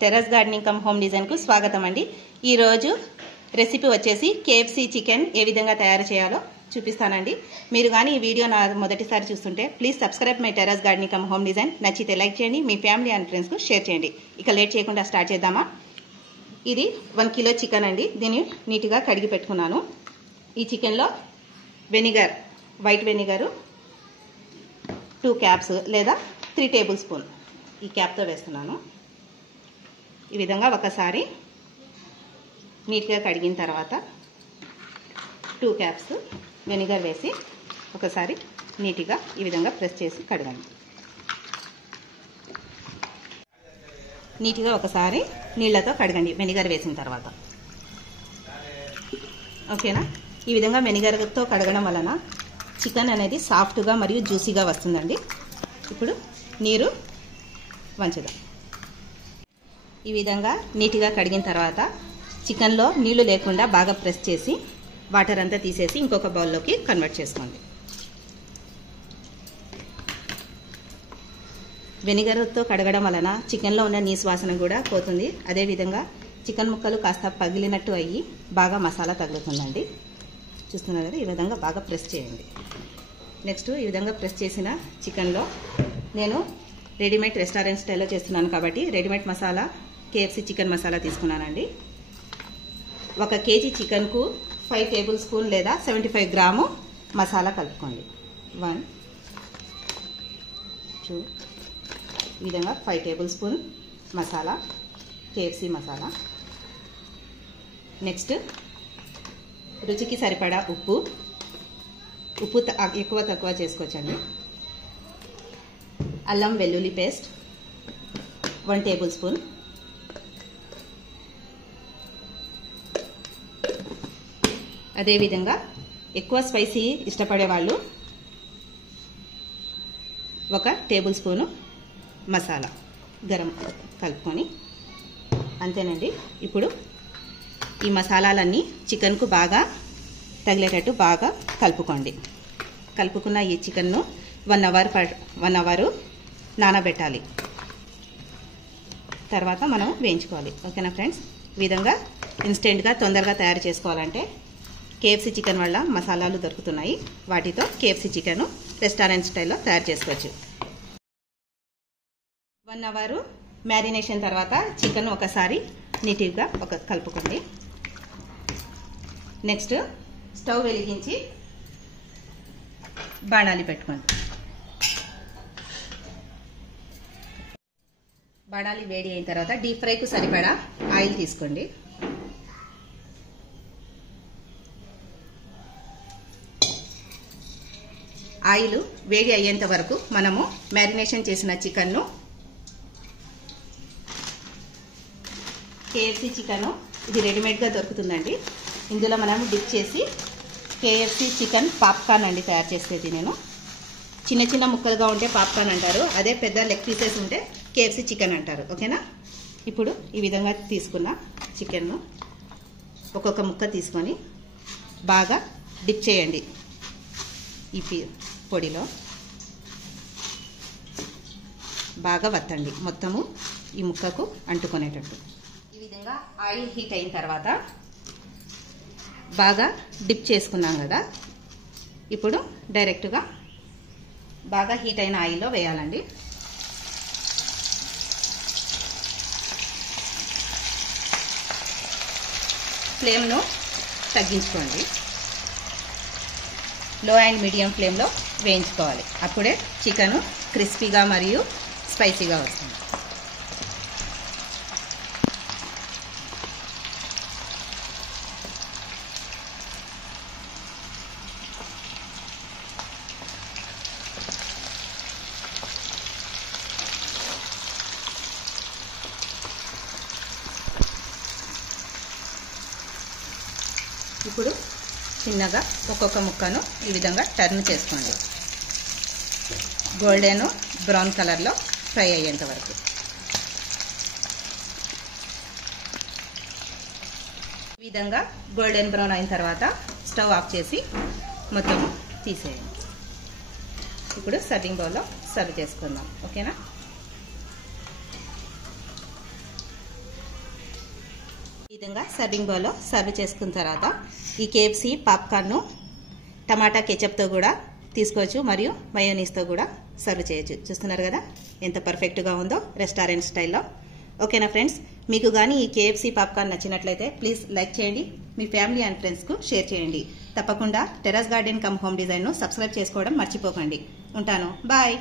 Terrace gardening come home design కు స్వాగతం అండి। ఈ రోజు రెసిపీ వచ్చేసి KFC చికెన్ ఏ విధంగా తయారు చేయాలో చూపిస్తానండి। మీరు గాని ఈ వీడియో నా మొదటిసారి చూస్తుంటే please subscribe my terrace gardening come home design. నచ్చితే లైక్ చేయండి, మీ ఫ్యామిలీ అండ్ ఫ్రెండ్స్ కు షేర్ చేయండి। ఇక లేట్ చేయకుండా స్టార్ట్ చేద్దామా। ఇది 1 కిలో చికెన్ అండి। దీన్ని నీట్ గా కడిగి పెట్టుకున్నాను। ఈ చికెన్ లో వెనిగర్, వైట్ వెనిగర్ 2 క్యాప్స్ లేదా 3 టేబుల్ స్పూన్ ఈ క్యాప్ తో వేస్తున్నాను। ఈ విధంగా ఒకసారి నీట్ గా కడిగిన తర్వాత 2 క్యాప్స్ వెనిగర్ వేసి ఒకసారి నీట్ గా ఈ విధంగా ప్రెస్ చేసి కడగండి। నీట్ గా ఒకసారి నీళ్ళతో కడగండి వెనిగర్ వేసిన తర్వాత। ఓకేనా। ఈ విధంగా వెనిగర్ తో కడగడం వలన చికెన్ అనేది సాఫ్ట్ గా మరియు జ్యూసీగా వస్తుందండి। ఇప్పుడు నీరు వంచుదాం। ఈ విధంగా నీట్ గా కడిగిన తర్వాత చికెన్ లో నీళ్లు లేకుండా బాగా ప్రెస్ చేసి వాటర్ అంతా తీసేసి ఇంకొక బౌల్ లోకి కన్వర్ట్ చేసుకోండి। వెనిగర్ తో కడగడం వలన చికెన్ లో ఉన్న నీసు వాసన కూడా పోతుంది। అదే విధంగా చికెన్ ముక్కలు కాస్త పగిలినట్టు అయ్యి బాగా మసాలా తగులుతుందండి। చూస్తున్నారు కదా, ఈ విధంగా బాగా ప్రెస్ చేయండి। నెక్స్ట్ ఈ విధంగా ప్రెస్ చేసిన చికెన్ లో నేను రెడీమేడ్ రెస్టారెంట్ స్టైల్లో చేస్తున్నాను కాబట్టి readymade masala KFC chicken masala తీసుకున్నానండి। 1 కేజీ చికెన్ కు 5 టేబుల్ స్పూన్ లేదా 75 గ్రాము మసాలా కలుపుకోండి। 1 2 ఈ విధంగా 5 table spoon masala, KFC masala. Next రుచికి సరిపడా ఉప్పు ఎక్కువ తక్కువ చేసుకోవచ్చండి। అల్లం వెల్లుల్లి పేస్ట్ 1 టేబుల్ స్పూన్, అదేవిధంగా ఎక్కువ స్పైసీ ఇష్టపడే వాళ్ళు 1 టేబుల్ స్పూను మసాలా గరం కలుపుకొని అంతేనండి। ఇప్పుడు ఈ మసాలాలన్నీ చికెన్కు బాగా తగిలేటట్టు బాగా కలుపుకోండి। కలుపుకున్న ఈ చికెన్ను 1 అవర్ నానబెట్టాలి, తర్వాత మనం వేయించుకోవాలి। ఓకేనా ఫ్రెండ్స్। ఈ విధంగా ఇన్స్టెంట్గా తొందరగా తయారు చేసుకోవాలంటే KFC చికెన్ వల్ల మసాలాలు దొరుకుతున్నాయి, వాటితో KFC చికెన్ రెస్టారెంట్ స్టైల్లో తయారు చేసుకోవచ్చు। 1 అవర్ మ్యారినేషన్ తర్వాత చికెన్ ఒకసారి నీట్గా కలుపుకోండి। నెక్స్ట్ స్టవ్ వెలిగించి బాణాలి పెట్టుకోండి। బాణాలి వేడి అయిన తర్వాత డీప్ ఫ్రైకు సరిపడా ఆయిల్ తీసుకోండి। ఆయిల్ వేడి అయ్యేంత వరకు మనము మ్యారినేషన్ చేసిన చికెన్ను, KFC చికెన్ ఇది రెడీమేడ్గా దొరుకుతుందండి, ఇందులో మనము డిప్ చేసి KFC చికెన్ పాప్కార్న్ అండి తయారు చేసేది నేను। చిన్న చిన్న ముక్కలుగా ఉంటే పాప్కార్న్ అంటారు, అదే పెద్ద లెగ్ పీసెస్ ఉంటే KFC చికెన్ అంటారు। ఓకేనా। ఇప్పుడు ఈ విధంగా తీసుకున్న చికెన్ను ఒక్కొక్క ముక్క తీసుకొని బాగా డిప్ చేయండి ఈ పొడిలో, బాగా వత్తండి మొత్తము ఈ ముక్కకు అంటుకునేటట్టు। ఈ విధంగా ఆయిల్ హీట్ అయిన తర్వాత బాగా డిప్ చేసుకున్నాం కదా, ఇప్పుడు డైరెక్ట్గా బాగా హీట్ అయిన ఆయిల్లో వేయాలండి। ఫ్లేమ్ను తగ్గించుకోండి, లో అండ్ మీడియం ఫ్లేమ్లో వేయించుకోవాలి, అప్పుడే చికెన్ క్రిస్పీగా మరియు స్పైసీగా వస్తుంది। ఇప్పుడు చిన్నగా ఒక్కొక్క ముక్కను ఈ విధంగా టర్న్ చేసుకోండి, గోల్డెన్ బ్రౌన్ కలర్లో ఫ్రై అయ్యేంత వరకు। ఈ విధంగా గోల్డెన్ బ్రౌన్ అయిన తర్వాత స్టవ్ ఆఫ్ చేసి మొత్తం తీసేయండి। ఇప్పుడు సర్వింగ్ బౌల్లో సర్వ్ చేసుకుందాం। ఓకేనా। విధంగా సర్వింగ్ బౌల్లో సర్వ్ చేసుకున్న తర్వాత ఈ KFC పాప్కార్న్ను టమాటా కెచప్తో కూడా తీసుకోవచ్చు మరియు మయోనీస్తో కూడా సర్వ్ చేయొచ్చు. చూస్తున్నారు కదా ఎంత పర్ఫెక్ట్గా ఉందో రెస్టారెంట్ స్టైల్లో. ఓకేనా ఫ్రెండ్స్, మీకు కానీ ఈ KFC పాప్కార్న్ నచ్చినట్లయితే ప్లీజ్ లైక్ చేయండి, మీ ఫ్యామిలీ అండ్ ఫ్రెండ్స్కు షేర్ చేయండి. తప్పకుండా టెర్రస్ గార్డెన్ కమ్ హోమ్ డిజైన్ను సబ్స్క్రైబ్ చేసుకోవడం మర్చిపోకండి. ఉంటాను, బాయ్.